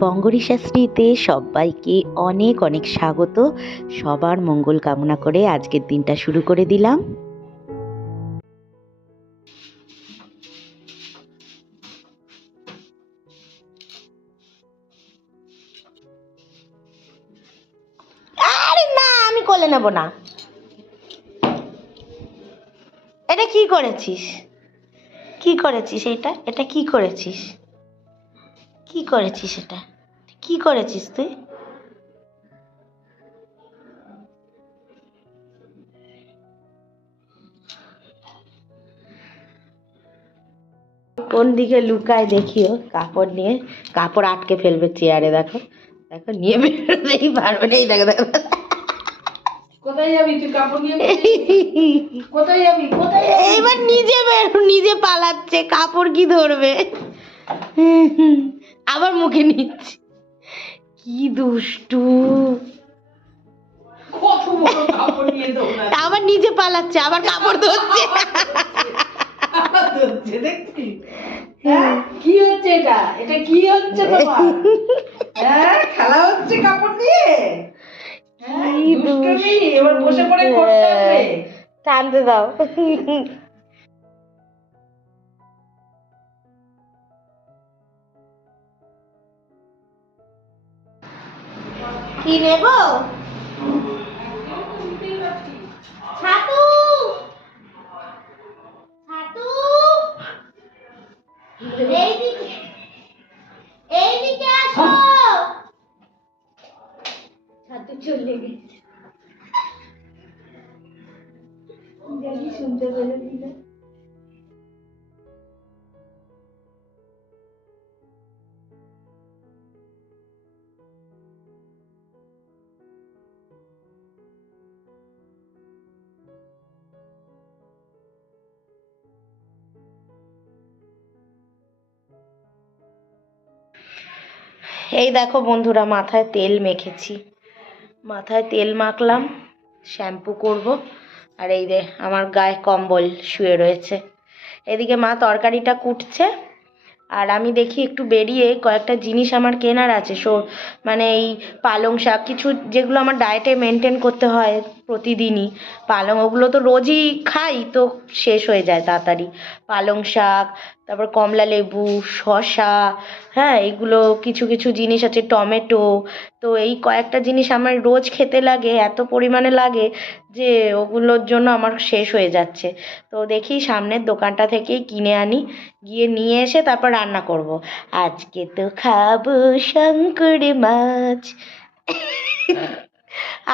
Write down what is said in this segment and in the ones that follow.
বঙ্গরি শাস্ত্রীতে সবাইকে অনেক অনেক স্বাগত। সবার মঙ্গল কামনা করে আজকের দিনটা শুরু করে দিলাম। আরে না, আমি কোলে নেব না। এটা কি করেছিস? কি করেছিস? এটা কি করেছিস? কি করেছিস? এটা কি করেছিস তুই? কোন দিকে লুকায় দেখিও, কাপড় নিয়ে কাপড় আটকে ফেলবে চেয়ারে। দেখো দেখো, নিয়ে বেরোতেই পারবে না। এই দেখো দেখো, কোথায় যাবি তুই? কাপড় নিয়ে কোথায় যাবি? কোথায় যাবি? এইবার নিজে পালাচ্ছে, কাপড় কি ধরবে? আবার মুখে নিচ্ছে, কি দুষ্টু। কত বড় কাপড় নিয়ে দৌড়াচ্ছে। আবার নিজে পালাচ্ছে, আবার কাপড় ধরছে। আবার ধরছে, দেখছিস? হ্যাঁ, কি হচ্ছে এটা? এটা কি হচ্ছে তোমার? হ্যাঁ, খেলা হচ্ছে কাপড় নিয়ে। হ্যাঁ, কি দুষ্টুমি। এবার বসে পড়ে করতে হবে। টানতে দাও। কি নেব? ছাতু, ছাতু, এইদিকে, এইদিকে আসো। ছাতু চলে গেছে, জানি শুনতে পেলে কিনা। এই দেখো বন্ধুরা, মাথায় তেল মেখেছি। মাথায় তেল মাখলাম, শ্যাম্পু করব। আর এই রে আমার গায়ে কম্বল শুয়ে রয়েছে। এদিকে মা তরকারিটা কুটছে, আর আমি দেখি একটু বেরিয়ে কয়েকটা জিনিস আমার কেনার আছে। মানে এই পালং শাক, কিছু যেগুলো আমার ডায়েটে মেনটেন করতে হয় প্রতিদিনই। ওগুলো তো রোজই খাই, তো শেষ হয়ে যায় তাড়াতাড়ি। পালং শাক, তারপর কমলা লেবু, শসা, হ্যাঁ এগুলো কিছু কিছু জিনিস আছে, টমেটো। তো এই কয়েকটা জিনিস আমার রোজ খেতে লাগে, এত পরিমাণে লাগে যে ওগুলোর জন্য আমার শেষ হয়ে যাচ্ছে। তো দেখি সামনের দোকানটা থেকেই কিনে আনি, গিয়ে নিয়ে এসে তারপর রান্না করব। আজকে তো খাবো শঙ্কর মাছ।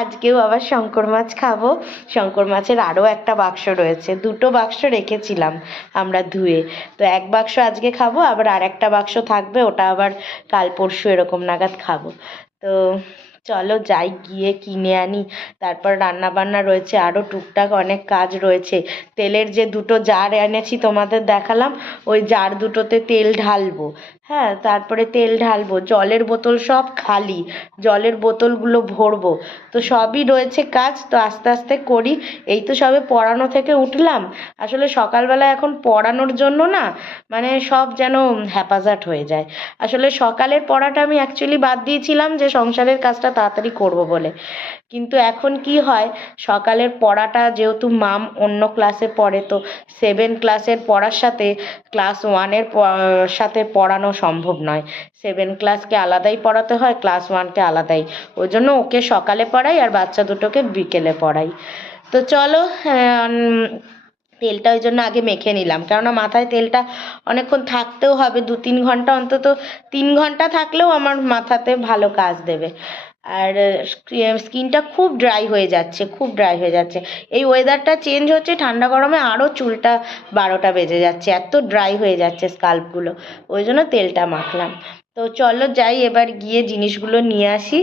আজকেও আবার শঙ্কর মাছ খাবো। শঙ্কর মাছের আরও একটা বাক্স রয়েছে, দুটো বাক্স রেখেছিলাম আমরা ধুয়ে। তো এক বাক্স আজকে খাবো, আবার আর একটা বাক্স থাকবে, ওটা আবার কাল পরশু এরকম নাগাদ খাবো। তো চলো যাই, গিয়ে কিনে আনি। তারপর রান্না বান্না রয়েছে, আরও টুকটাক অনেক কাজ রয়েছে। তেলের যে দুটো জার এনেছি তোমাদের দেখালাম, ওই জার দুটোতে তেল ঢালবো। হ্যাঁ, তারপরে তেল ঢালবো, জলের বোতল সব খালি, জলের বোতলগুলো ভরবো। তো সবই রয়েছে কাজ, তো আস্তে আস্তে করি। এই তো সবে পড়ানো থেকে উঠলাম। আসলে সকালবেলা এখন পড়ানোর জন্য না, মানে সব যেন হ্যাপাজার্ট হয়ে যায়। আসলে সকালের পড়াটা আমি অ্যাকচুয়ালি বাদ দিয়েছিলাম যে সংসারের কাজটা তাড়াতাড়ি করব বলে। কিন্তু এখন কি হয়, সকালের পড়াটা যেহেতু মাম অন্য ক্লাসে পড়ে, তো 7 ক্লাসের পড়ার সাথে ক্লাস 1-এর সাথে পড়ানো সম্ভব নয়। 7 ক্লাসকে আলাদাই পড়াতে হয়, ক্লাস 1কে আলাদাই। ওই জন্য ওকে সকালে পড়াই আর বাচ্চা দুটোকে বিকেলে পড়াই। তো চলো, তেলটা ওই জন্য আগে মেখে নিলাম, কেননা মাথায় তেলটা অনেকক্ষণ থাকতেও হবে, 2-3 ঘন্টা অন্তত। 3 ঘন্টা থাকলেও আমার মাথাতে ভালো কাজ দেবে। আর স্কিনটা খুব ড্রাই হয়ে যাচ্ছে, খুব ড্রাই হয়ে যাচ্ছে। এই ওয়েদারটা চেঞ্জ হচ্ছে, ঠান্ডা গরমে আরও চুলটা 12টা বেজে যাচ্ছে, এত ড্রাই হয়ে যাচ্ছে স্কাল্পগুলো। ওই জন্য তেলটা মাখলাম। তো চলো যাই, এবার গিয়ে জিনিসগুলো নিয়ে আসি।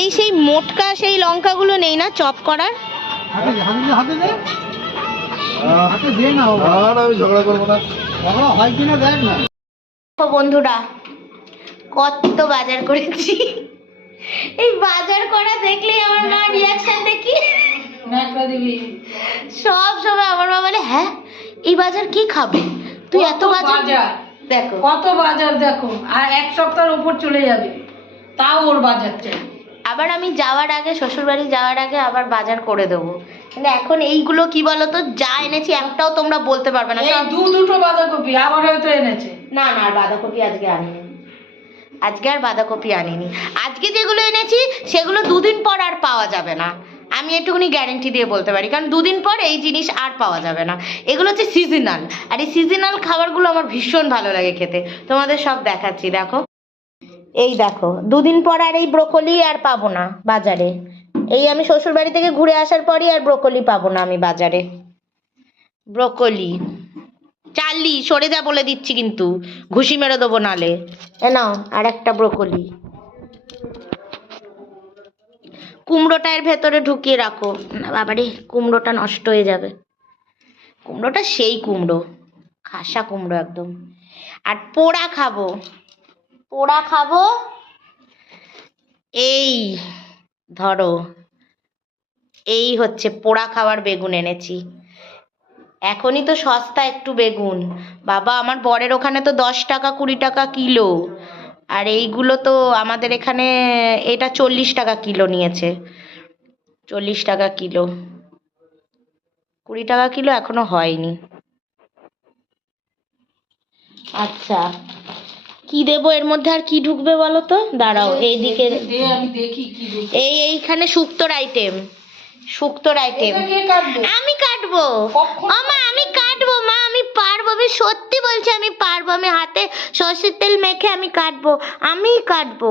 এই সেই মোটকা সেই লঙ্কাগুলো নেই না চপ করার? বন্ধুরা, কত বাজার করেছি। এই বাজার করা দেখলেই আমার না রিয়াকশন দেখি। ন্যাকড়া দিবি। সব সময় আমার মা বলে হ্যাঁ এই বাজার কি খাবে তুই এত কত বাজার দেখো কত বাজার দেখো, আর এক সপ্তাহের উপর চলে যাবে তাও ওর বাজার চাই। আবার আমি যাওয়ার আগে শ্বশুরবাড়ি যাওয়ার আগে আবার বাজার করে দেবো, কিন্তু এখন এইগুলো কি বলতো যা এনেছি একটাও তোমরা বলতে পারবে না। এই দুটো বাঁধাকপি আবার হয়তো এনেছে। না না আর বাঁধাকপি আজকে আনিনি, আজকে আর বাঁধাকপি আনিনি। আজকে যেগুলো এনেছি সেগুলো দুদিন পর আর পাওয়া যাবে না, আমি একটুখানি গ্যারেন্টি দিয়ে বলতে পারি, কারণ দুদিন পর এই জিনিস আর পাওয়া যাবে না। এগুলো হচ্ছে সিজনাল, আর এই সিজনাল খাবারগুলো আমার ভীষণ ভালো লাগে খেতে। তোমাদের সব দেখাচ্ছি দেখো, এই দেখো দুদিন পর আর এই ব্রোকলি আর পাবো না বাজারে। এই আমি শ্বশুর বাড়ি থেকে ঘুরে আসার পরই আর ব্রোকলি পাবো না আমি বাজারে। ব্রোকলি চার্লি সরে যা বলে দিচ্ছি, কিন্তু ঘুষি মেরে দেবো নালে। এ নাও আর একটা ব্রোকলি। কুমড়োটা এর ভেতরে ঢুকিয়ে রাখো না বাবারে, কুমড়োটা নষ্ট হয়ে যাবে। কুমড়োটা সেই কুমড়ো, খাসা কুমড়ো একদম। আর পোড়া খাবো, পোড়া খাবো। এই ধরো এই হচ্ছে পোড়া খাওয়ার বেগুন এনেছি। এখনই তো সস্তা একটু বেগুন, বাবা আমার বরের ওখানে তো 10 টাকা 20 টাকা কিলো, আর এইগুলো তো আমাদের এখানে এটা 40 টাকা কিলো নিয়েছে। 40 টাকা কিলো, 20 টাকা কিলো এখনো হয়নি। আচ্ছা কি দেবো এর মধ্যে, আর কি ঢুকবে বলো তো, দাঁড়াও এইদিকে আমি দেখি কি এইখানে শুক্তোর আইটেম, শুক্তোর আইটেম আমি কাটবো। মা আমি কাটবো, মা আমি পারবো, আমি সত্যি বলছি আমি পারবো, আমি হাতে সরষের তেল মেখে আমি কাটবো, আমি কাটবো।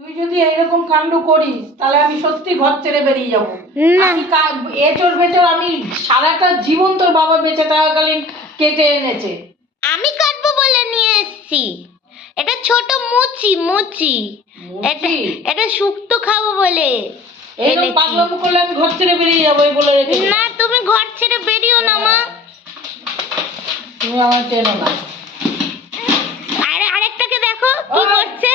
তুই যদি এইরকম কাণ্ড করিস তাহলে আমি সত্যি ঘর ছেড়ে বেরিয়ে যাবো। আমি এচড় বেচড় আমি সারাটা জীবন তোর বাবা বেঁচে থাকাকালীন কেটে এনেছে, আমি কাটবো বলে নিয়ে এসেছি। এটা ছোট মুচি মুচি, এটা শুক্তো খাবো বলে এইরকম পাগলামো করলে আমি ঘর ছেড়ে বেরিয়ে যাবো বলে রেখে। না তুমি ঘর ছেড়ে বেরিও না মা, তুমি আমার চেনো না। আরে আরেকটাকে দেখো কি করছে,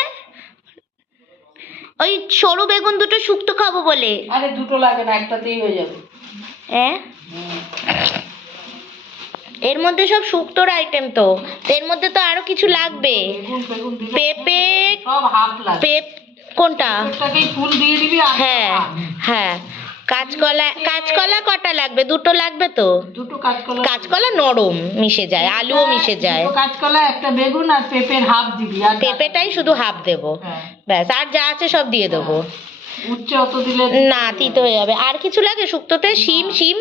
ওই সরু বেগুন দুটো শুক্তো খাবো বলে। আরে দুটো লাগে না, একটাতেই হয়ে যাবে। হ্যাঁ এর মধ্যে সব শুক্তোর আইটেম, তো এর মধ্যে তো আরো কিছু লাগবে। পেঁপে সব হাফ লাগে। কোনটা ফুল দিয়ে দিবি। হ্যাঁ হ্যাঁ কাঁচকলা, কাঁচকলা কটা লাগবে, দুটো লাগবে তো। দুটো কাঁচকলা, কাঁচকলা নরম মিশে যায়, আলুও মিশে যায়। কাঁচকলা একটা বেগুন আর পেঁপের হাফ দিবি, আর পেঁপেটাই শুধু হাফ দেবো, ব্যাস আর যা আছে সব দিয়ে দেবো। উচ্চে অত দিলে না তিতো হয়ে যাবে। আর কিছু লাগে শুক্তোতে? শিম, শিম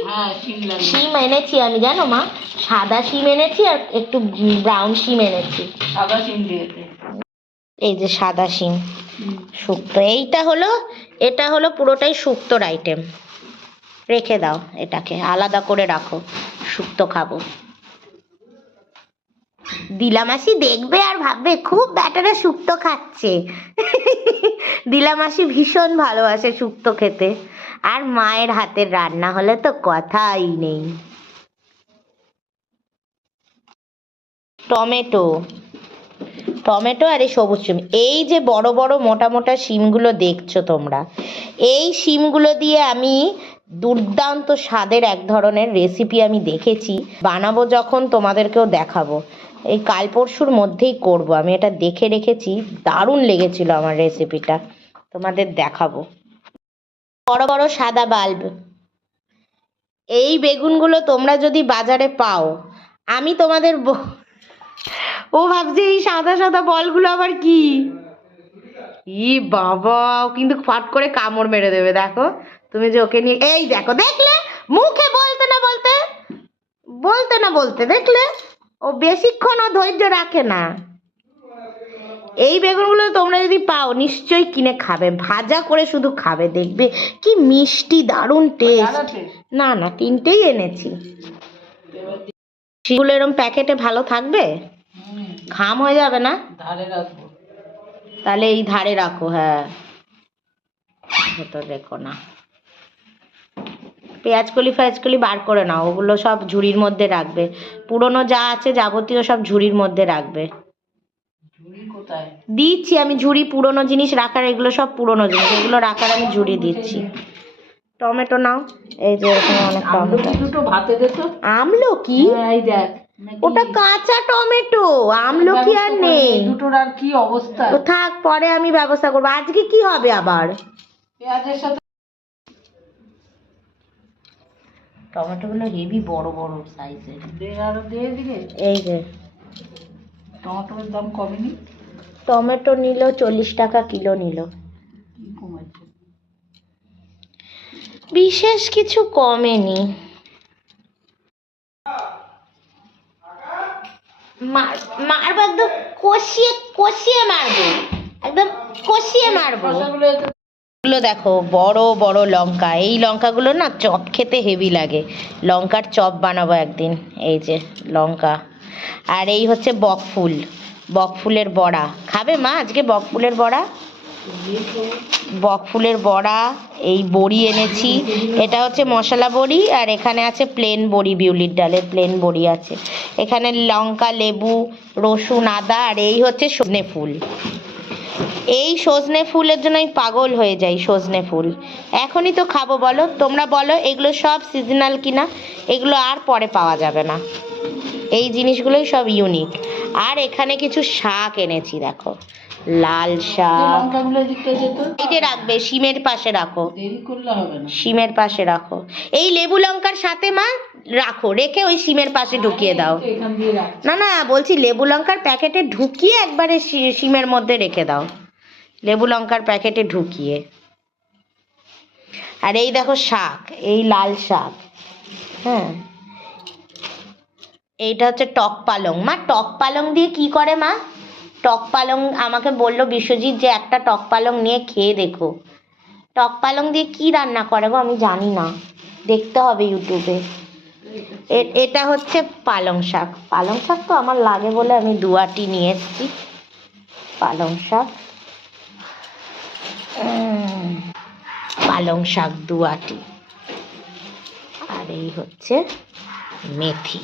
শিম এনেছি আমি জানো মা, সাদা শিম এনেছি আর একটু ব্রাউন শিম এনেছি। সাদা শিম দিয়েছে, এই যে সাদা শিম শুক্তো। এটা হলো পুরোটাই শুক্তোর আইটেম। রেখে দাও, এটাকে আলাদা করে রাখো, শুক্তো খাবো। দিলামাসি দেখবে আর ভাববে খুব ব্যাটারে শুক্তো খাচ্ছে। দিলামাসি ভীষণ ভালোবাসে শুক্তো খেতে, আর মায়ের হাতের রান্না হলে তো কথাই নেই। টমেটো, টমেটো আর এই সবুজ শিম, এই যে বড় বড় মোটা মোটা শিমগুলো দেখছো তোমরা, এই শিমগুলো দিয়ে আমি দুর্দান্ত স্বাদের এক ধরনের রেসিপি আমি দেখেছি, বানাবো যখন তোমাদেরকেও দেখাবো। এই কাল পরশুর মধ্যেই করব, আমি এটা দেখে রেখেছি, দারুণ লেগেছিল আমার রেসিপিটা, তোমাদের দেখাবো। বড় বড় সাদা বাল্ব, এই বেগুনগুলো তোমরা যদি বাজারে পাও, আমি তোমাদের ও ভাবছে এই সাদা সাদা বলগুলো আবার কি, ই বাবা কিন্তু ফাট করে কামড় মেরে দেবে। দেখো তুমি যে ওকে নিয়ে, এই দেখো দেখলে মুখে বলতে না বলতে দেখলে ও বেশিক্ষণ ও ধৈর্য রাখে না। এই বেগুনগুলো তোমরা যদি পাও নিশ্চয়ই কিনে খাবে, ভাজা করে শুধু খাবে, দেখবে কি মিষ্টি, দারুণ টেস্ট। না না তিনটেই এনেছি। সেগুলো এরকম প্যাকেটে ভালো থাকবে, ঘাম হয়ে যাবে না? ধারে রাখবো, তাহলে এই ধারে রাখো, হ্যাঁ ভেতর রেখো না। পেঁয়াজকলি ফেয়াজকলি বার করে নাও, ওগুলো সব ঝুড়ির মধ্যে রাখবে, পুরনো যা আছে যাবতীয় সব ঝুড়ির মধ্যে রাখবে। দিচ্ছি আমি ঝুড়ি, পুরনো জিনিস রাখার, এগুলো সব পুরনো জিনিস, এগুলো রাখার আমি ঝুড়ি দিচ্ছি। টমেটো নাও, এই যে এখানে অনেক টমেটো। আমলকি দুটো ভাতে দে তো। আমলকি? হ্যাঁ, এই দেখ নাকি ওটা কাঁচা টমেটো, আমলকি আর ব্যবস্থা করে নেই। এই দুটোর আর কি অবস্থা। ও থাক, পরে আমি ব্যবস্থা করবো। আজকে কি হবে আবার? পেঁয়াজের সাথে টমেটোগুলো হেভি বড় বড় সাইজের। দে, আরো দে এদিকে। এই যে টমেটোর দাম কমেনি? টমেটো নিল 40 টাকা কিলো নিল। কি কমেছে? বিশেষ কিছু কমেনি। মারবো একদম, কষিয়ে কষিয়ে মারবো, একদম কষিয়ে মারবো। শসাগুলো এতে এগুলো দেখো বড় বড় লঙ্কা, এই লঙ্কাগুলো না চপ খেতে হেভি লাগে। লঙ্কার চপ বানাবো একদিন। এই যে লঙ্কা, আর এই হচ্ছে বকফুল, বকফুলের বড়া। খাবে মা আজকে বকফুলের বড়া? বকফুলের বড়া, এই বড়ি এনেছি, এটা হচ্ছে মশলা বড়ি, আর এখানে আছে প্লেন বড়ি, বিউলির ডালের প্লেন বড়ি আছে। এখানে লঙ্কা, লেবু, রসুন, আদা, আর এই হচ্ছে সজনে ফুল। এই সজনে ফুলের জন্য আমি পাগল হয়ে যাই। সজনে ফুল এখনই তো খাবো, বলো তোমরা, বলো এগুলো সব সিজনাল কিনা? এগুলো আর পরে পাওয়া যাবে না, এই জিনিসগুলোই সব ইউনিক। আর এখানে কিছু শাক এনেছি, দেখো লাল শাক। লঙ্কাগুলো এদিকটা যেত। এইটা রাখবে, শিমের পাশে রাখো, দেরি করলে হবে না। শিমের পাশে রাখো। এই লেবু লঙ্কার সাথে মা রাখো, রেখে ওই শিমের পাশে ঢুকিয়ে দাও। এখান দিয়ে রাখ। না না, বলছি লেবু লঙ্কার প্যাকেটে ঢুকিয়ে একবারে শিমের মধ্যে রেখে দাও, লেবু লঙ্কার প্যাকেটে ঢুকিয়ে। আর এই দেখো শাক, এই লাল শাক। হ্যাঁ, এইটা হচ্ছে টক পালং। মা টক পালং দিয়ে কি করে মা? টক পালং আমাকে বললো বিশ্বজিৎ যে একটা টক পালং নিয়ে খেয়ে দেখো। টক পালং দিয়ে কি রান্না করে গো আমি জানি না, দেখতে হবে ইউটিউবে। এটা হচ্ছে পালং শাক। পালং শাক তো আমার লাগে বলে আমি 2 আঁটি নিয়ে এসেছি পালং শাক। পালং শাক 2 আঁটি। আর এই হচ্ছে মেথি,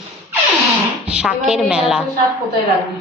শাকের মেলা। শাক কোথায় রাখবি?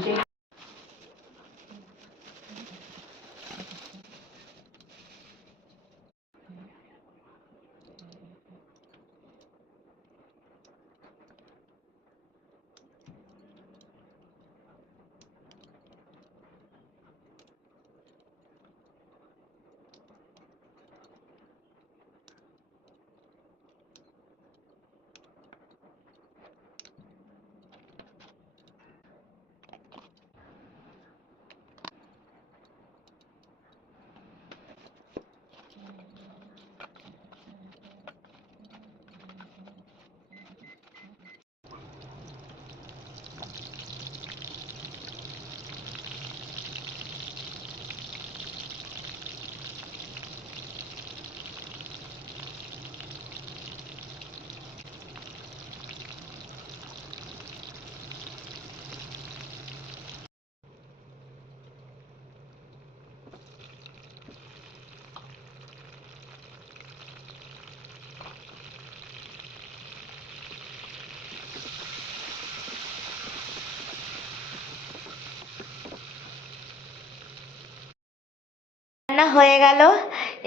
রান্না হয়ে গেল।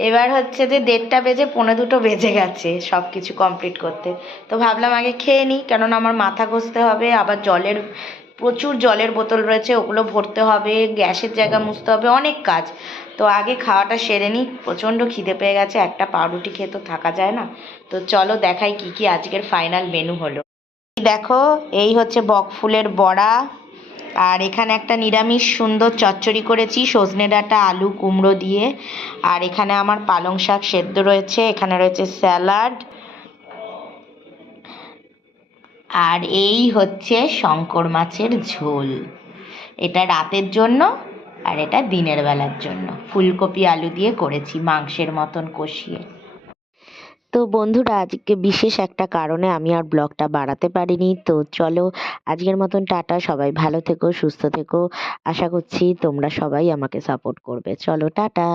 এবার হচ্ছে যে 1:30 বেজে 1:45 বেজে গেছে সব কিছু কমপ্লিট করতে। তো ভাবলাম আগে খেয়ে নিই, কেননা আমার মাথা ঘষতে হবে, আবার জলের প্রচুর জলের বোতল রয়েছে, ওগুলো ভরতে হবে, গ্যাসের জায়গা মুছতে হবে, অনেক কাজ। তো আগে খাওয়াটা সেরে নিই, প্রচণ্ড খিদে পেয়ে গেছে, একটা পাউরুটি খেয়ে তো থাকা যায় না। তো চলো দেখাই কি কি আজকের ফাইনাল মেনু হলো। দেখো এই হচ্ছে বকফুলের বড়া, আর এখানে একটা নিরামিষ সুন্দর চচ্চড়ি করেছি সজনে ডাঁটা আলু কুমড়ো দিয়ে, আর এখানে আমার পালং শাক সেদ্ধ রয়েছে, এখানে রয়েছে স্যালাড, আর এই হচ্ছে শঙ্কর মাছের ঝোল। এটা রাতের জন্য আর এটা দিনের বেলার জন্য। ফুলকপি আলু দিয়ে করেছি মাংসের মতন কষিয়ে। তো বন্ধুরা, আজকে বিশেষ একটা কারণে আমি আর ব্লগটা বাড়াতে পারিনি। তো চলো আজকের মতন টাটা, সবাই ভালো থেকো, সুস্থ থেকো। আশা করছি তোমরা সবাই আমাকে সাপোর্ট করবে। চলো টাটা।